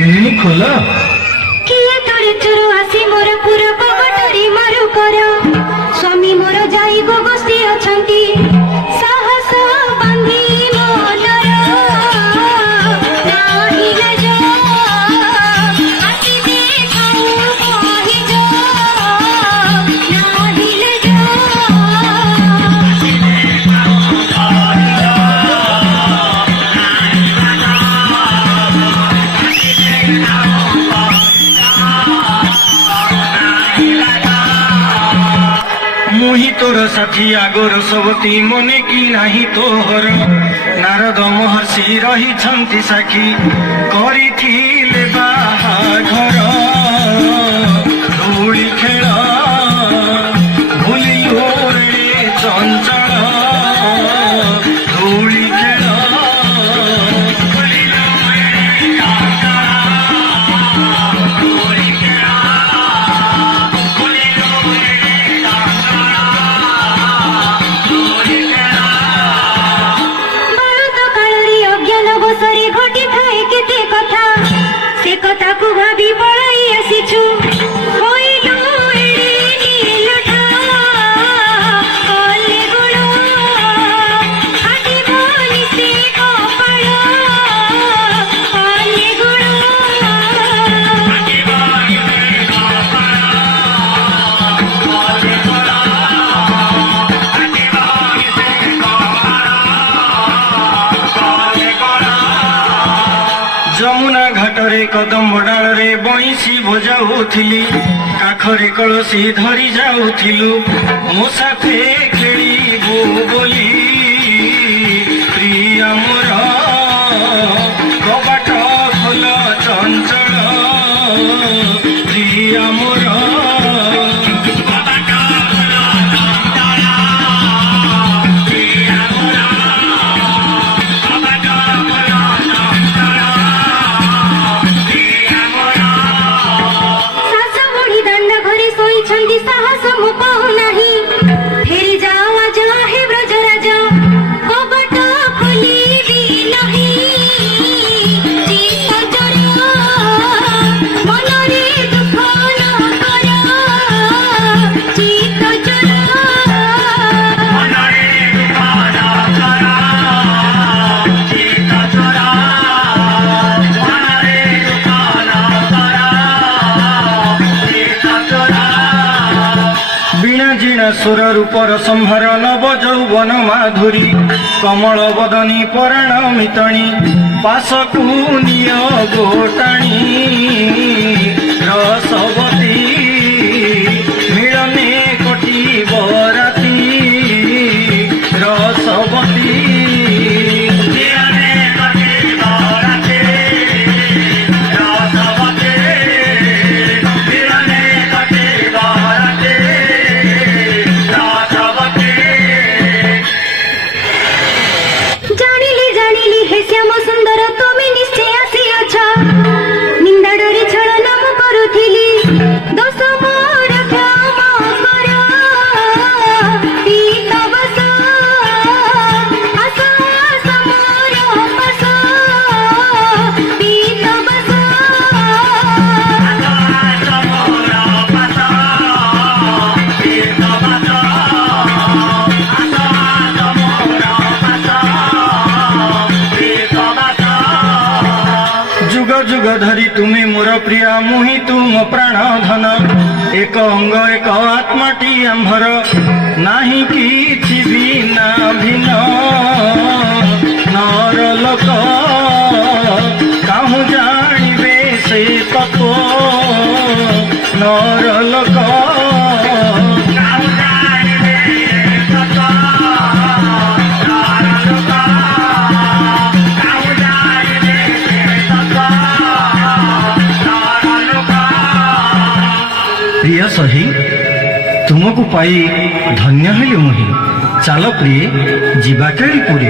କେହି ଖୋଲ କିଏ ତୋରେ ଚୋର ଆସି ମୋର ପୁର କବାଟରେ ମାରୁ କର ସ୍ୱାମୀ ମୋର ଯାଇ ଗୋଗୋଷ୍ଠୀ ଅଛନ୍ତି ସାହସ ବାନ୍ଧି ମୋ ଡର ନାହିଲେ ଯ ଆସି ଦେଖାଉ କହିଯ ନାହିଲେ ଯ मुही तोर साथी आगोर सबती मने की नाही तोहर नारद महर्षि रही छंती साखी करिथिले बाहाघर धूଳି खेल भूलियो रे चंचल धूଳି खेल कथाକୁ ଭାବି ପଳାଇ ଆସିଛୁ ହୋଇଲୁ ଏଡ଼େ ନିଲଠା କଲେ ଗୁଣ ହାଟିବନି ସେ କପାଳ କଲେ ଗୁଣ ଯମୁନା ଘାଟରେ କଦମ୍ବ ଡାଳରେ ବଇଁଶୀ ବଜାଉଥିଲି କାଖରେ କଳସୀ ଧରି ଯାଉଥିଲୁ ମୋ ସାଥେ ଖେଳିବୁ ବୋଲି ପ୍ରିୟା ମୋର କବାଟ ଖୋଲ ଚଞ୍ଚଳ ପ୍ରିୟା ମୋର साहस मु पाऊ नाही फेरी जाओ आज आहे ब्रजराज कबाट खोलिबी नाही चित्त चोर मनरे दुख न कर चित्त चोर मनरे दुख न कर चित्त चोर मनरे दुख न कर चित्त चोर वीणा जीणा सुर रूपर संहार नव जौवन माधुरी कमल बदनी पराण मितणी पासकु निय गोटाणी रसवती मिलने कटिब राती रसवती जुग धरी तुम्हें मोर प्रिया मुहि तुम प्राण धन एक अंग एक आत्माटी आंभर नाही किछि भिन्न भिन्न नर लोक काहु जानिबे से तत्व नर लोक प्रिय सही तुमको पाई धन्य हेलु मुहि चाल प्रिय जीवा केड़ी पुरी।